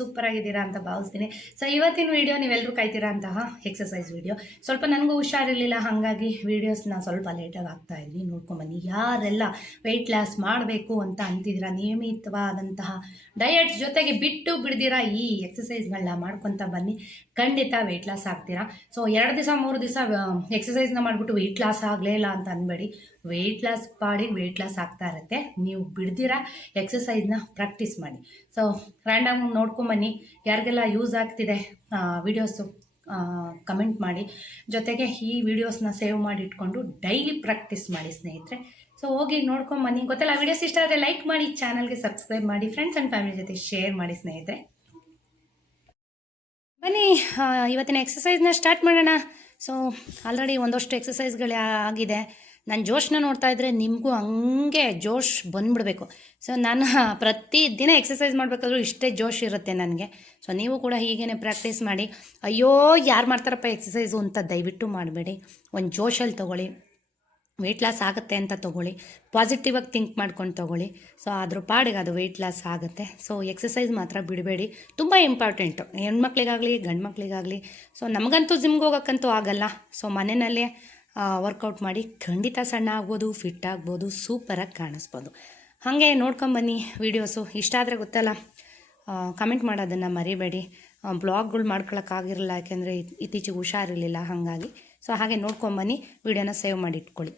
Super ಆಗಿದ್ದೀರಾ ಅಂತ ಭಾವಿಸ್ತೀನಿ. ಸೊ ಇವತ್ತಿನ ವಿಡಿಯೋ ನೀವೆಲ್ಲರೂ ಕಾಯ್ತೀರಾ ಅಂತಹ ಎಕ್ಸಸೈಸ್ ವಿಡಿಯೋ. ಸ್ವಲ್ಪ ನನಗೂ ಹುಷಾರಿರಲಿಲ್ಲ, ಹಾಗಾಗಿ ವೀಡಿಯೋಸ್ನ ಸ್ವಲ್ಪ ಲೇಟಾಗಿ ಆಗ್ತಾ ಇದ್ವಿ. ನೋಡ್ಕೊಂಬನ್ನಿ. ಯಾರೆಲ್ಲ ವೆಯ್ಟ್ ಲಾಸ್ ಮಾಡಬೇಕು ಅಂತ ಅಂತಿದ್ದೀರಾ, ನಿಯಮಿತವಾದಂತಹ ಡಯಟ್ಸ್ ಜೊತೆಗೆ ಬಿಟ್ಟು ಬಿಡ್ದಿರಾ ಈ ಎಕ್ಸಸೈಸ್ಗಳನ್ನ ಮಾಡ್ಕೊತ ಬನ್ನಿ, ಖಂಡಿತ ವೆಯ್ಟ್ ಲಾಸ್ ಆಗ್ತೀರಾ. ಸೊ 2 ದಿವಸ 3 ದಿವಸ ಎಕ್ಸಸೈಸ್ನ ಮಾಡಿಬಿಟ್ಟು ವೆಯ್ಟ್ ಲಾಸ್ ಆಗಲೇ ಇಲ್ಲ ಅಂತ ಅಂದ್ಬೇಡಿ. ವೆಯ್ಟ್ ಲಾಸ್ ಮಾಡಿ ವೆಯ್ಟ್ ಲಾಸ್ ಆಗ್ತಾ ಇರುತ್ತೆ. ನೀವು ಬಿಡ್ದಿರಾ ಎಕ್ಸಸೈಸ್ನ ಪ್ರಾಕ್ಟೀಸ್ ಮಾಡಿ. ಸೊ ರ್ಯಾಂಡಮ್ ನೋಡ್ಕೊಂಬನ್ನಿ, ಯಾರಿಗೆಲ್ಲ ಯೂಸ್ ಆಗ್ತಿದೆ ವಿಡಿಯೋಸು ಕಮೆಂಟ್ ಮಾಡಿ. ಜೊತೆಗೆ ಈ ವಿಡಿಯೋಸ್ನ ಸೇವ್ ಮಾಡಿ ಇಟ್ಕೊಂಡು ಡೈಲಿ ಪ್ರಾಕ್ಟೀಸ್ ಮಾಡಿ ಸ್ನೇಹಿತರೆ. ಸೊ ಹೋಗಿ ನೋಡ್ಕೊಂಬನ್ನಿ. ಗೊತ್ತಲ್ಲ, ವಿಡಿಯೋಸ್ ಇಷ್ಟ ಆದರೆ ಲೈಕ್ ಮಾಡಿ, ಚಾನಲ್ಗೆ ಸಬ್ಸ್ಕ್ರೈಬ್ ಮಾಡಿ, ಫ್ರೆಂಡ್ಸ್ ಆ್ಯಂಡ್ ಫ್ಯಾಮಿಲಿ ಜೊತೆ ಶೇರ್ ಮಾಡಿ ಸ್ನೇಹಿತರೆ. ಬನ್ನಿ ಇವತ್ತಿನ ಎಕ್ಸಸೈಸ್ನ ಸ್ಟಾರ್ಟ್ ಮಾಡೋಣ. ಸೊ ಆಲ್ರೆಡಿ ಒಂದಷ್ಟು ಎಕ್ಸಸೈಸ್ಗಳು ಆಗಿದೆ. ನಾನು ಜೋಶನ್ನ ನೋಡ್ತಾ ಇದ್ದರೆ ನಿಮಗೂ ಹಂಗೆ ಜೋಶ್ ಬಂದುಬಿಡಬೇಕು. ಸೊ ನಾನು ಪ್ರತಿದಿನ ಎಕ್ಸಸೈಸ್ ಮಾಡಬೇಕಾದ್ರೂ ಇಷ್ಟೇ ಜೋಶ್ ಇರುತ್ತೆ ನನಗೆ. ಸೊ ನೀವು ಕೂಡ ಹೀಗೇ ಪ್ರಾಕ್ಟೀಸ್ ಮಾಡಿ. ಅಯ್ಯೋ ಯಾರು ಮಾಡ್ತಾರಪ್ಪ ಎಕ್ಸಸೈಸು ಅಂತ ದಯವಿಟ್ಟು ಮಾಡಬೇಡಿ. ಒಂದು ಜೋಶಲ್ಲಿ ತೊಗೊಳ್ಳಿ. ವೆಯ್ಟ್ ಲಾಸ್ ಆಗುತ್ತೆ ಅಂತ ತೊಗೊಳ್ಳಿ, ಪಾಸಿಟಿವಾಗಿ ಥಿಂಕ್ ಮಾಡ್ಕೊಂಡು ತೊಗೊಳ್ಳಿ. ಸೊ ಅದ್ರ ಪಾಡಿಗೆ ಅದು ವೆಯ್ಟ್ ಲಾಸ್ ಆಗುತ್ತೆ. ಸೊ ಎಕ್ಸಸೈಸ್ ಮಾತ್ರ ಬಿಡಬೇಡಿ, ತುಂಬ ಇಂಪಾರ್ಟೆಂಟು, ಹೆಣ್ಮಕ್ಳಿಗಾಗಲಿ ಗಂಡು ಮಕ್ಳಿಗಾಗಲಿ. ಸೊ ನಮಗಂತೂ ಜಿಮ್ಗೆ ಹೋಗೋಕ್ಕಂತೂ ಆಗಲ್ಲ. ಸೊ ಮನೆಯಲ್ಲೇ ವರ್ಕೌಟ್ ಮಾಡಿ ಖಂಡಿತ ಸಣ್ಣ ಆಗ್ಬೋದು, ಫಿಟ್ ಆಗ್ಬೋದು, ಸೂಪರಾಗಿ ಕಾಣಿಸ್ಬೋದು. ಹಾಗೆ ನೋಡ್ಕೊಂಬನ್ನಿ ವೀಡಿಯೋಸು. ಇಷ್ಟ ಆದರೆ ಗೊತ್ತಲ್ಲ, ಕಮೆಂಟ್ ಮಾಡೋದನ್ನು ಮರಿಬೇಡಿ. ಬ್ಲಾಗ್ಗಳು ಮಾಡ್ಕೊಳಕ್ಕಾಗಿರಲಿಲ್ಲ, ಯಾಕೆಂದರೆ ಇತ್ತೀಚೆಗೆ ಹುಷಾರಿರಲಿಲ್ಲ, ಹಾಗಾಗಿ. ಸೊ ಹಾಗೆ ನೋಡ್ಕೊಂಬನ್ನಿ, ವೀಡಿಯೋನ ಸೇವ್ ಮಾಡಿ ಇಟ್ಕೊಳ್ಳಿ.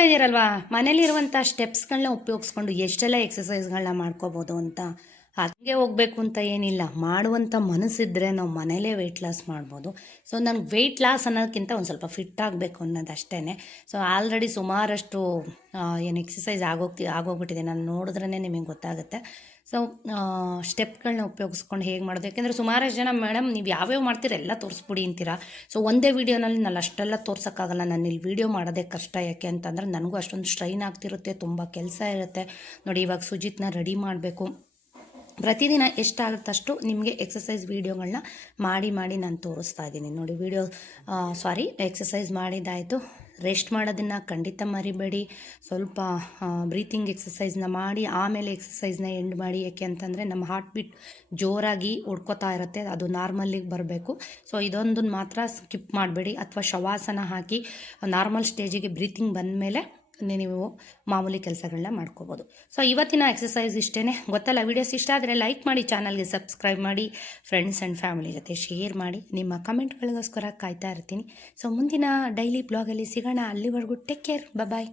ನೋಡ್ತಾ ಇದ್ದೀರಲ್ವಾ ಮನೇಲಿರುವಂಥ ಸ್ಟೆಪ್ಸ್ಗಳನ್ನ ಉಪಯೋಗಿಸ್ಕೊಂಡು ಎಷ್ಟೆಲ್ಲ ಎಕ್ಸಸೈಸ್ಗಳನ್ನ ಮಾಡ್ಕೋಬೋದು ಅಂತ. ಹಾಗೆ ಹೋಗಬೇಕು ಅಂತ ಏನಿಲ್ಲ, ಮಾಡುವಂಥ ಮನಸ್ಸಿದ್ರೆ ನಾವು ಮನೇಲೇ ವೆಯ್ಟ್ ಲಾಸ್ ಮಾಡ್ಬೋದು. ಸೊ ನನಗೆ ವೆಯ್ಟ್ ಲಾಸ್ ಅನ್ನೋದಕ್ಕಿಂತ ಒಂದು ಸ್ವಲ್ಪ ಫಿಟ್ ಆಗಬೇಕು ಅನ್ನೋದು ಅಷ್ಟೇ. ಸೊ ಆಲ್ರೆಡಿ ಸುಮಾರಷ್ಟು ಏನು ಎಕ್ಸಸೈಸ್ ಆಗೋಗ್ಬಿಟ್ಟಿದೆ, ನಾನು ನೋಡಿದ್ರೇ ನಿಮಗೆ ಗೊತ್ತಾಗುತ್ತೆ. ಸೊ ಸ್ಟೆಪ್ಗಳನ್ನ ಉಪಯೋಗಿಸ್ಕೊಂಡು ಹೇಗೆ ಮಾಡೋದು, ಯಾಕೆಂದರೆ ಸುಮಾರಷ್ಟು ಜನ ಮೇಡಮ್ ನೀವು ಯಾವ್ಯಾವ ಮಾಡ್ತೀರ ಎಲ್ಲ ತೋರಿಸ್ಬಿಡಿ ಅಂತೀರಾ. ಸೊ ಒಂದೇ ವೀಡಿಯೋನಲ್ಲಿ ನಾನು ಅಷ್ಟೆಲ್ಲ ತೋರ್ಸೋಕ್ಕಾಗಲ್ಲ, ನಾನು ಇಲ್ಲಿ ವೀಡಿಯೋ ಮಾಡೋದೇ ಕಷ್ಟ. ಯಾಕೆ ಅಂತಂದರೆ ನನಗೂ ಅಷ್ಟೊಂದು ಸ್ಟ್ರೈನ್ ಆಗ್ತಿರುತ್ತೆ, ತುಂಬ ಕೆಲಸ ಇರುತ್ತೆ. ನೋಡಿ ಇವಾಗ ಸುಜಿತ್ನ ರೆಡಿ ಮಾಡಬೇಕು, ಪ್ರತಿದಿನ ಎಷ್ಟಾಗುತ್ತಷ್ಟು ನಿಮಗೆ ಎಕ್ಸಸೈಸ್ ವೀಡಿಯೋಗಳನ್ನ ಮಾಡಿ ನಾನು ತೋರಿಸ್ತಾ ಇದ್ದೀನಿ. ನೋಡಿ ಎಕ್ಸಸೈಸ್ ಮಾಡಿದ್ದಾಯಿತು. ರೆಸ್ಟ್ ಮಾಡೋದನ್ನು ಖಂಡಿತ ಮರಿಬೇಡಿ. ಸ್ವಲ್ಪ ಬ್ರೀತಿಂಗ್ ಎಕ್ಸಸೈಸ್ನ ಮಾಡಿ ಆಮೇಲೆ ಎಕ್ಸಸೈಸ್ನ ಎಂಡ್ ಮಾಡಿ. ಯಾಕೆ ಅಂತಂದರೆ ನಮ್ಮ ಹಾರ್ಟ್ ಬೀಟ್ ಜೋರಾಗಿ ಹೊಡ್ಕೋತಾ ಇರುತ್ತೆ, ಅದು ನಾರ್ಮಲ್ಲಿಗೆ ಬರಬೇಕು. ಸೊ ಇದೊಂದನ್ನು ಮಾತ್ರ ಸ್ಕಿಪ್ ಮಾಡಬೇಡಿ. ಅಥವಾ ಶವಾಸನ ಹಾಕಿ ನಾರ್ಮಲ್ ಸ್ಟೇಜಿಗೆ ಬ್ರೀತಿಂಗ್ ಬಂದಮೇಲೆ ನೀವು ಮಾಮೂಲಿ ಕೆಲಸಗಳನ್ನ ಮಾಡ್ಕೋಬೋದು. ಸೊ ಇವತ್ತಿನ ಎಕ್ಸಸೈಸ್ ಇಷ್ಟೇ. ಗೊತ್ತಲ್ಲ, ವೀಡಿಯೋಸ್ ಇಷ್ಟ ಆದರೆ ಲೈಕ್ ಮಾಡಿ, ಚಾನಲ್ಗೆ ಸಬ್ಸ್ಕ್ರೈಬ್ ಮಾಡಿ, ಫ್ರೆಂಡ್ಸ್ ಆ್ಯಂಡ್ ಫ್ಯಾಮಿಲಿ ಜೊತೆ ಶೇರ್ ಮಾಡಿ. ನಿಮ್ಮ ಕಮೆಂಟ್ಗಳಿಗೋಸ್ಕರ ಕಾಯ್ತಾ ಇರ್ತೀನಿ. ಸೊ ಮುಂದಿನ ಡೈಲಿ ಬ್ಲಾಗಲ್ಲಿ ಸಿಗೋಣ. ಅಲ್ಲಿವರೆಗೂ ಟೇಕ್ ಕೇರ್, ಬಾಯ್.